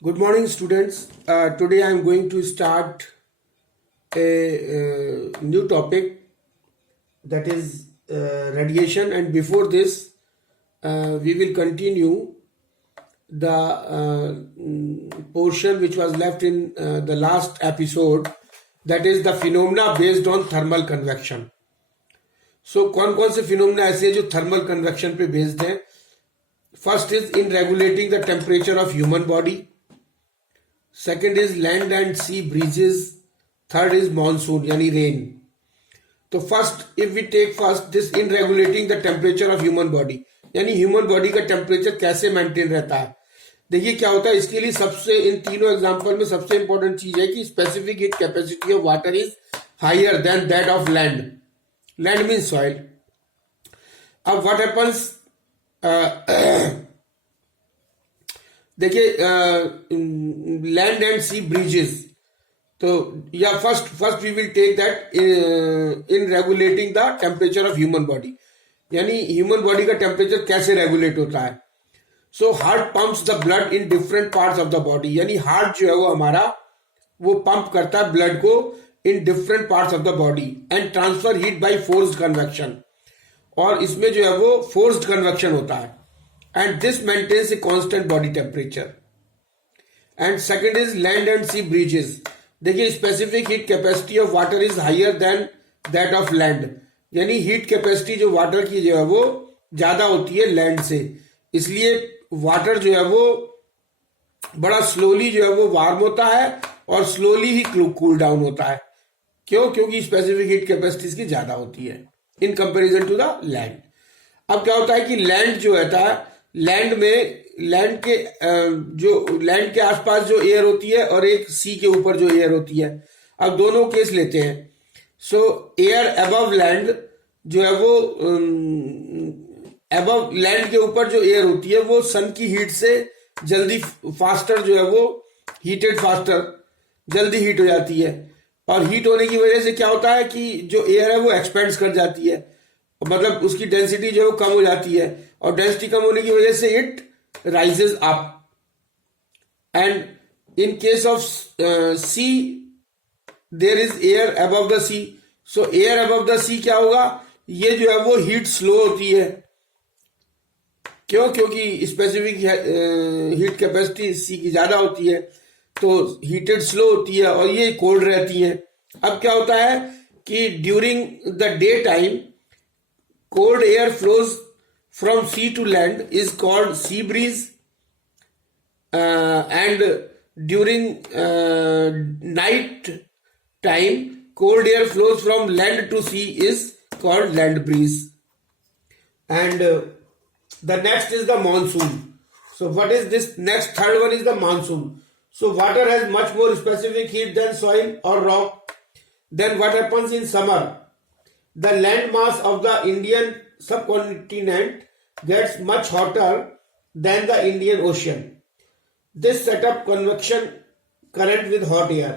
Good morning, students. Today I am going to start a new topic, that is radiation. And before this, we will continue the portion which was left in the last episode, that is the phenomena based on thermal convection. So कौन कौन से phenomena ऐसे हैं जो thermal convection पे based हैं? First is in regulating the temperature of human body. Second is land and sea breezes. Third is monsoon यानी rain. तो first if we take first this in regulating the temperature of human body, यानी human body का temperature कैसे maintain रहता है. देखिए क्या होता है, इसके लिए सबसे इन तीनों एग्जांपल में सबसे इंपॉर्टेंट चीज है कि specific heat capacity of water is higher than that of land. Land mean soil. अब व्हाट हैपन्स, देखिए लैंड एंड सी ब्रिजेस. तो या first we will take that in regulating the temperature of human body, यानी human body का temperature कैसे regulate होता है. So heart pumps the blood in different parts of the body, यानी heart जो है वो हमारा वो पंप करता है ब्लड को इन different parts of the body and transfer heat bye forced convection. और इसमें जो है वो फोर्स्ड कन्वेक्शन होता है. And this maintains a constant body temperature. And second is land and sea breezes. देखिए specific heat capacity of water is higher than that of land. यानी heat capacity जो water की जो है वो ज्यादा होती है land से, इसलिए water जो है वो बड़ा slowly जो है वो warm होता है और slowly ही cool down होता है. क्यों? क्योंकि specific heat capacity इसकी ज्यादा होती है in comparison to the land. अब क्या होता है कि land जो रहता है, लैंड में लैंड के आसपास जो एयर होती है और एक सी के ऊपर जो एयर होती है. अब दोनों केस लेते हैं. सो एयर अबव लैंड जो है वो अबव लैंड के ऊपर जो एयर होती है वो सन की हीट से जल्दी फास्टर जो है वो हीटेड फास्टर जल्दी हीट हो जाती है. और हीट होने की वजह से क्या होता है कि जो एयर है वो एक्सपेंड कर जाती है, मतलब उसकी डेंसिटी जो है वो कम हो जाती है, और डेंसिटी कम होने की वजह से it rises up. And in case of sea there is air above the sea. So air above the sea क्या होगा, ये जो है वो हीट स्लो होती है. क्यों? क्योंकि स्पेसिफिक हीट कैपेसिटी सी की ज्यादा होती है, तो हीटेड स्लो होती है और ये कोल्ड रहती है. अब क्या होता है कि during the day time cold air flows from sea to land is called sea breeze, and during night time cold air flows from land to sea is called land breeze. And the next is the monsoon. So what is this next? Third one is the monsoon. So water has much more specific heat than soil or rock. Then what happens in summer? The land mass of the Indian subcontinent gets much hotter than the Indian Ocean. This set up convection current with hot air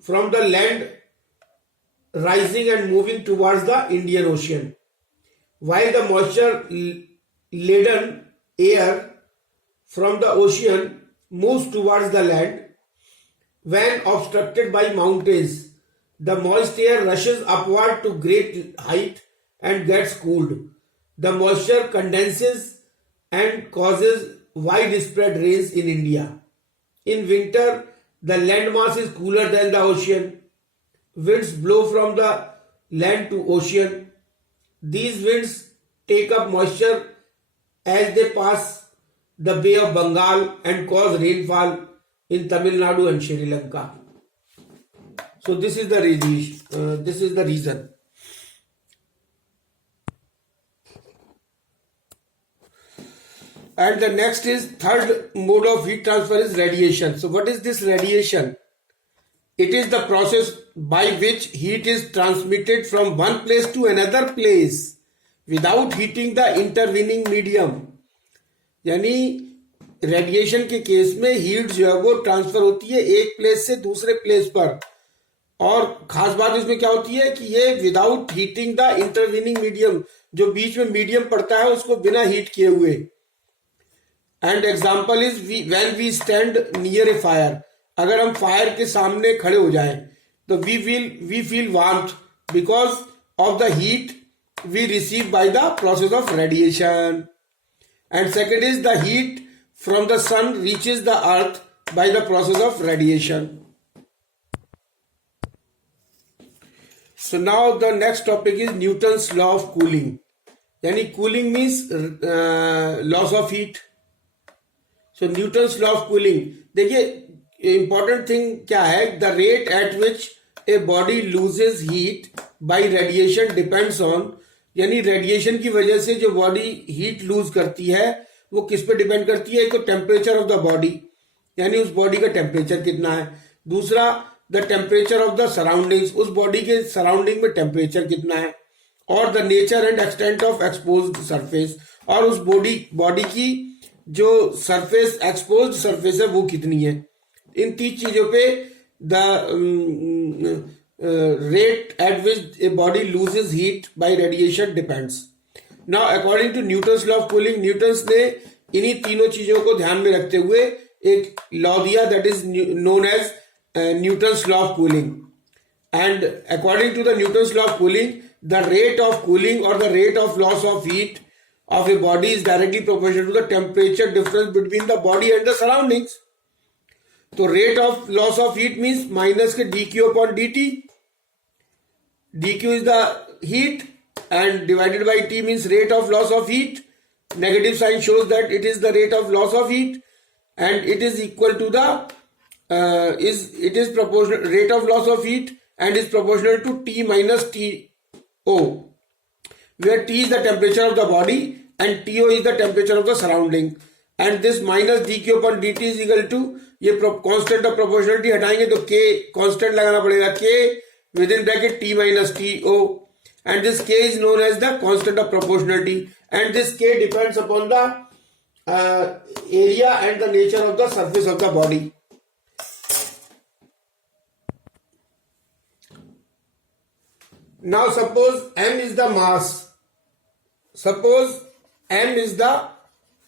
from the land rising and moving towards the Indian Ocean, while the moisture laden air from the ocean moves towards the land. When obstructed by mountains, the moist air rushes upward to great height and gets cooled. The moisture condenses and causes widespread rains in India. In winter, the landmass is cooler than the ocean. Winds blow from the land to ocean. These winds take up moisture as they pass the Bay of Bengal and cause rainfall in Tamil Nadu and Sri Lanka. So this is the reason. And the next is third mode of heat transfer is radiation. So what is this radiation? It is the process by which heat is transmitted from one place to another place without heating the intervening medium. यानी radiation के case में heat जो है वो transfer होती है एक place से दूसरे प्लेस पर, और खास बात इसमें क्या होती है कि ये without heating the intervening medium, जो बीच में मीडियम पड़ता है उसको बिना हीट किए हुए. And example is when we stand near a fire, अगर हम फायर के सामने खड़े हो जाएं तो we feel warmth because of the heat we receive by the process of radiation. And second is the heat from the sun reaches the earth by the process of radiation. So now the next topic is Newton's law of cooling. यानी cooling means loss of heat. So Newton's law of cooling, देखिए important thing क्या है, the rate at which a body loses heat by radiation depends on, यानी radiation की वजह से जो body heat loose करती है वो किस पे डिपेंड करती है. एक तो टेम्परेचर ऑफ द बॉडी, यानी उस बॉडी का टेम्परेचर कितना है. दूसरा the temperature of the surroundings, उस बॉडी के सराउंडिंग में टेम्परेचर कितना है. और the nature and extent of exposed surface, और उस बॉडी की जो सरफेस एक्सपोज्ड सरफेस है वो कितनी है. इन तीन चीजों पे the rate at which a body loses heat by radiation depends. Now according to Newton's law of cooling, Newton's ने इन्हीं तीनों चीजों को ध्यान में रखते हुए एक लॉ दिया that is known as Newton's law of cooling. And according to the Newton's law of cooling, the rate of cooling or the rate of loss of heat of a body is directly proportional to the temperature difference between the body and the surroundings. तो rate of loss of heat means minus के dq upon dt. dq is the heat and divided by t means rate of loss of heat. Negative sign shows that it is the rate of loss of heat, and it is equal to the it is proportional, rate of loss of heat and is proportional to T minus TO, where T is the temperature of the body and TO is the temperature of the surrounding. And this minus dq upon dt is equal to, ये constant of proportionality हटाएंगे तो k constant लगाना पड़ेगा, k within bracket T minus TO, and this k is known as the constant of proportionality, and this k depends upon the area and the nature of the surface of the body. Now suppose m is the mass. Suppose m is the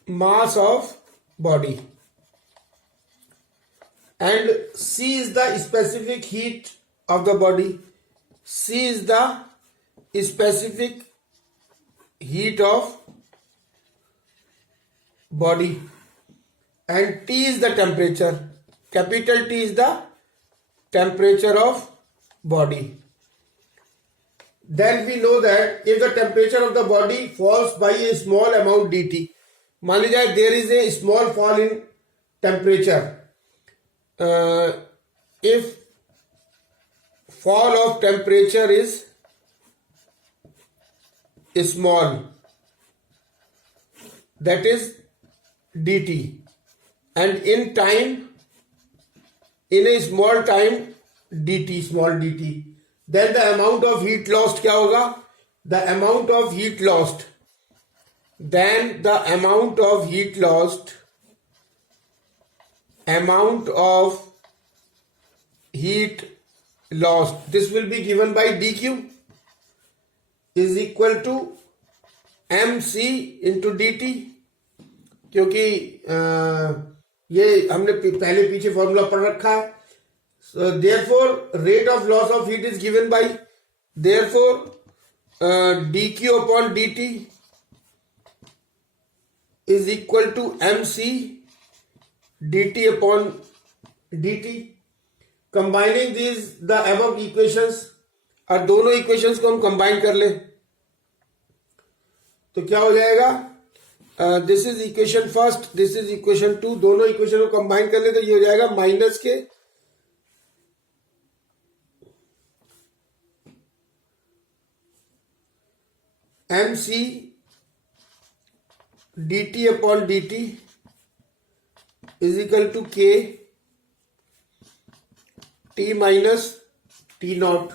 mass of body and C is the specific heat of the body. C is the specific heat of body and T is the temperature. Capital T is the temperature of body. Then we know that if the temperature of the body falls by a small amount dt, मान लीजिए there is a small fall in temperature. If fall of temperature is small, that is dt, and in time, in a small time dt, small dt, then the amount of heat lost क्या होगा? The amount of heat lost, then the amount of heat lost, this will be given by dq is equal to mc into dt, क्योंकि ये हमने पहले पीछे formula पढ़ रखा है. So therefore rate of loss of heat is given by, therefore dq upon dt is equal to mc dt upon dt. Combining these the above equations, और दोनों इक्वेशंस को हम कंबाइन कर ले तो क्या हो जाएगा? This is equation first, this is equation two, दोनों इक्वेशन को कंबाइन कर ले तो ये हो जाएगा माइनस के mc dt upon dt is equal to k t minus t naught.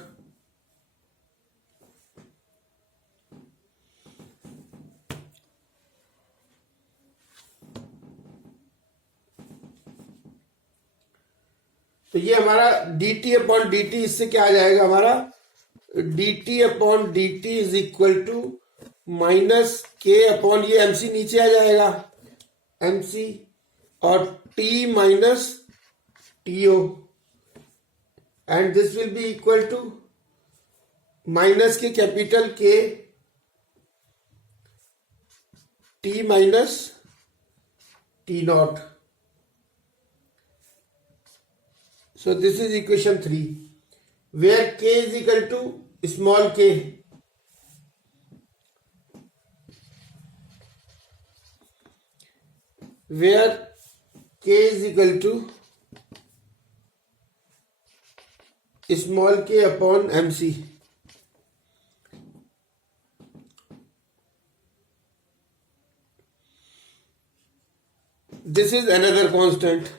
तो ये हमारा dt अपॉन dt, इससे क्या आ जाएगा हमारा? dt upon dt is equal to minus K upon ये mc नीचे आ जाएगा MC और T minus TO, and this will be equal to minus के capital K T minus T naught. So this is equation 3, where K is equal to small k. Where K is equal to small k upon MC. This is another constant,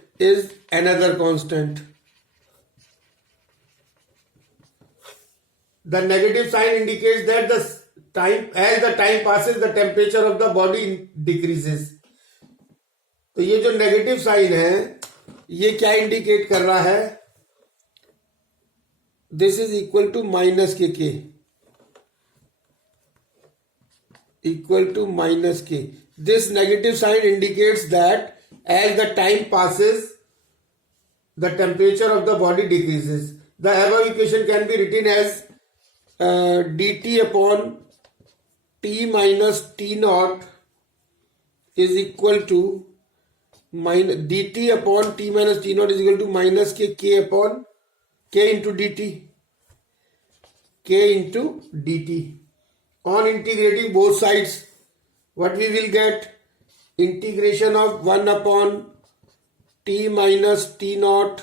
The negative sign indicates that as the time passes, the temperature of the body decreases. तो ये जो negative sign है ये क्या indicate कर रहा है? This is equal to minus K equal to minus K. This negative sign indicates that as the time passes, the temperature of the body decreases. The above equation can be written as dt upon T minus T naught is equal to dt upon T minus T naught is equal to minus k upon k into dt. On integrating both sides, what we will get? Integration of 1 upon T minus T naught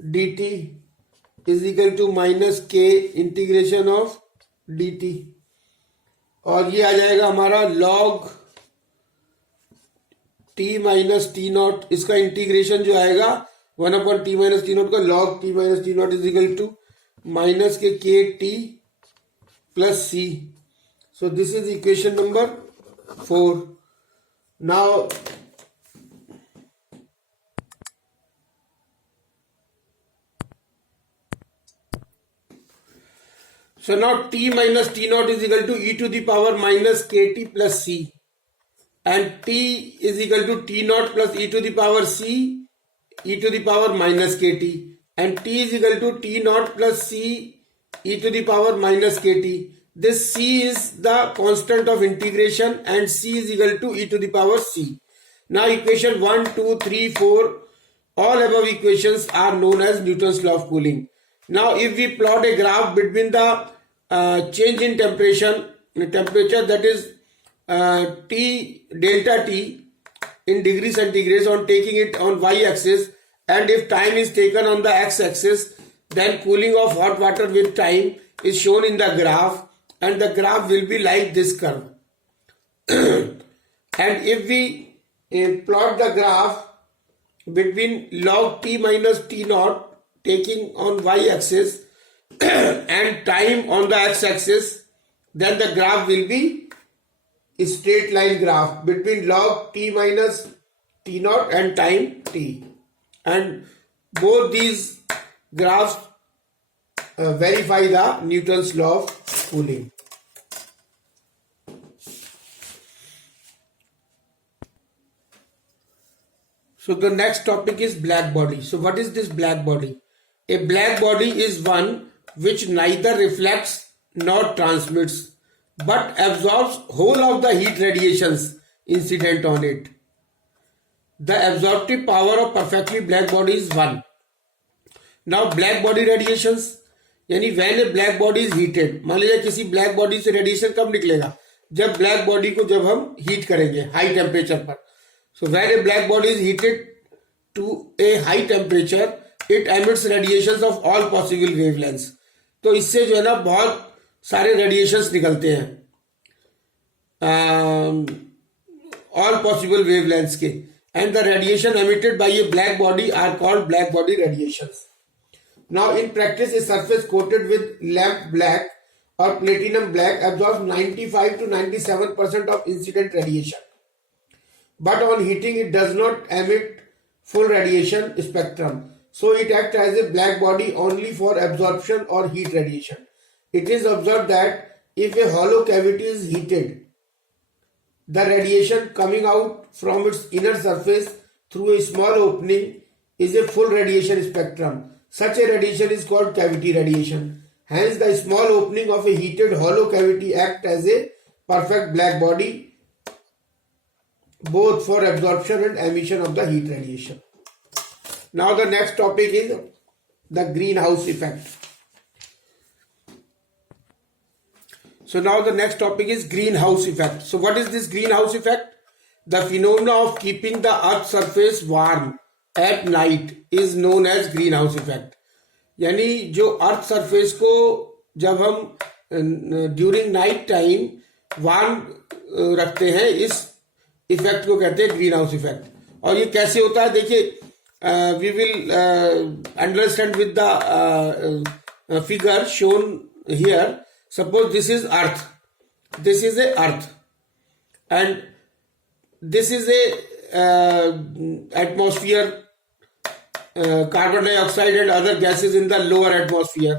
dt is equal to minus k integration of dt, और ये आ जाएगा हमारा log T minus T naught. इसका integration जो आएगा 1 upon T minus T naught का log T minus T naught is equal to minus के kt plus c. So this is equation number 4. Now T minus T naught is equal to e to the power minus kt plus c, and T is equal to T naught plus e to the power c e to the power minus kt, and T is equal to T naught plus c e to the power minus kt. This c is the constant of integration and c is equal to e to the power c. Now equation 1, 2, 3, 4, all above equations are known as Newton's law of cooling. Now if we plot a graph between the change in temperature, that is T delta T in degree centigrade, on taking it on y-axis, and if time is taken on the x-axis, then cooling of hot water with time is shown in the graph, and the graph will be like this curve. And if we plot the graph between log T minus T naught taking on y-axis and time on the x-axis, then the graph will be a straight line graph between log T minus T naught and time T. And both these graphs verify the Newton's law of cooling. So the next topic is black body. So what is this black body? A black body is one which neither reflects nor transmits but absorbs whole of the heat radiations incident on it. The absorptive power of perfectly black body is 1. Now black body radiations, यानी when a black body is heated, मान लीजिए किसी black body से radiation कब निकलेगा? जब black body को जब हम heat करेंगे high temperature पर. So when a black body is heated to a high temperature, it emits radiations of all possible wavelengths. तो इससे जो है ना बहुत सारे radiations निकलते हैं all possible wavelengths के, and the radiation emitted by a black body are called black body radiations. Now in practice, a surface coated with lamp black or platinum black absorbs 95 to 97% of incident radiation. But on heating, it does not emit full radiation spectrum. So it acts as a black body only for absorption or heat radiation. It is observed that if a hollow cavity is heated the radiation coming out from its inner surface through a small opening is a full radiation spectrum. Such a radiation is called cavity radiation. Hence, the small opening of a heated hollow cavity acts as a perfect black body both for absorption and emission of the heat radiation. Now the next topic is the greenhouse effect. So now the next topic is greenhouse effect. So what is this greenhouse effect? The phenomena of keeping the earth's surface warm at night is known as greenhouse effect. यानी जो earth surface को जब हम during night time warm रखते हैं, इस effect को कहते हैं ग्रीन हाउस इफेक्ट. और ये कैसे होता है देखिए, we will understand with the figure shown here. Suppose this is earth, this is a earth and this is a atmosphere, carbon dioxide and other gases in the lower atmosphere.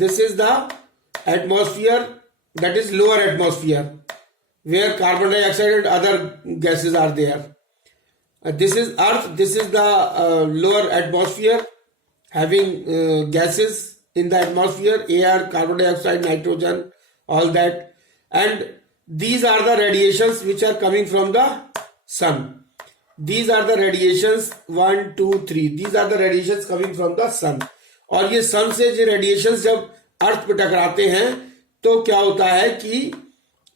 This is the atmosphere, that is lower atmosphere, where carbon dioxide and other gases are there. This is earth, this is the lower atmosphere having gases in the atmosphere, air, carbon dioxide, nitrogen, all that. And these are the radiations which are coming from the sun. These are the radiations 1, 2, 3. These are the radiations coming from the sun. और ये सन से जो radiations जब अर्थ पे टकराते हैं तो क्या होता है कि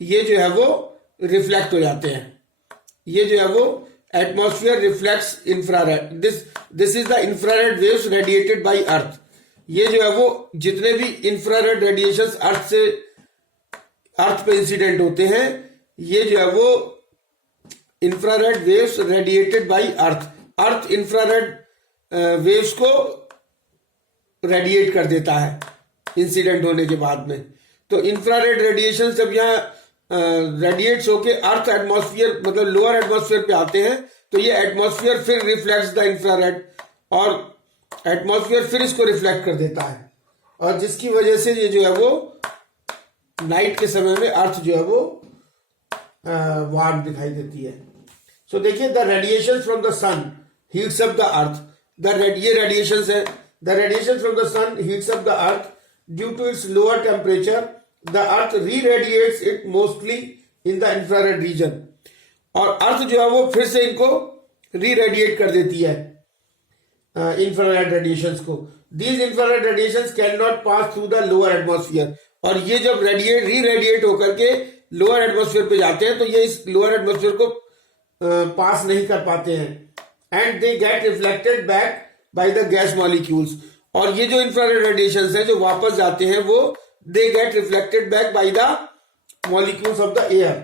ये जो है वो रिफ्लेक्ट हो जाते हैं. ये जो है वो atmosphere reflects infrared. This is the infrared waves radiated by earth. ये जो है वो जितने भी इंफ्रारेड रेडिएशंस अर्थ पे इंसिडेंट होते हैं, ये जो है वो infrared waves radiated by earth. Earth infrared waves को रेडिएट कर देता है इंसिडेंट होने के बाद में. तो इंफ्रारेड रेडिएशन जब यहाँ रेडिएट्स होके अर्थ एटमॉस्फेयर मतलब लोअर एटमॉस्फेयर पे आते हैं, तो ये एटमॉस्फेयर फिर रिफ्लेक्ट्स द इंफ्रारेड और एटमॉस्फेयर फिर इसको रिफ्लेक्ट कर देता है, और जिसकी वजह से ये जो है वो नाइट के समय में अर्थ जो है वो वार्म दिखाई देती है. सो देखिए, the radiation from the sun heats up the earth. ये रेडिएशन है, the radiation from the sun heats up the earth. Due to its lower temperature the earth reradiates it mostly in the infrared region. और earth जो है वो फिर से इनको री रेडिएट कर देती है इंफ्रारेड रेडिएशंस को. These infrared radiations can not pass through the lower atmosphere. और ये जब री रेडिएट होकर के लोअर एटमॉस्फेयर पे जाते हैं तो ये इस लोअर एटमॉस्फेयर को पास नहीं कर पाते हैं. And they get reflected back by the gas molecules. और ये जो इंफ्रारेड रेडिएशंस हैं जो वापस जाते हैं वो they get reflected back by the molecules of the air.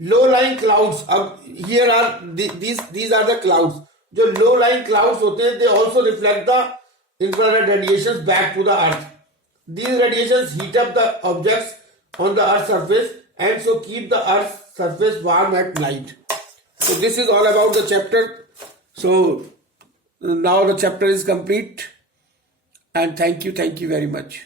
Low lying clouds, अब here are these are the clouds. जो लो लाइंग क्लाउड्स होते हैं they also reflect the infrared radiations back to the earth. These radiations heat up the objects on the Earth's surface and so keep the Earth's surface warm at night. So this is all about the chapter. So now the chapter is complete, and thank you very much.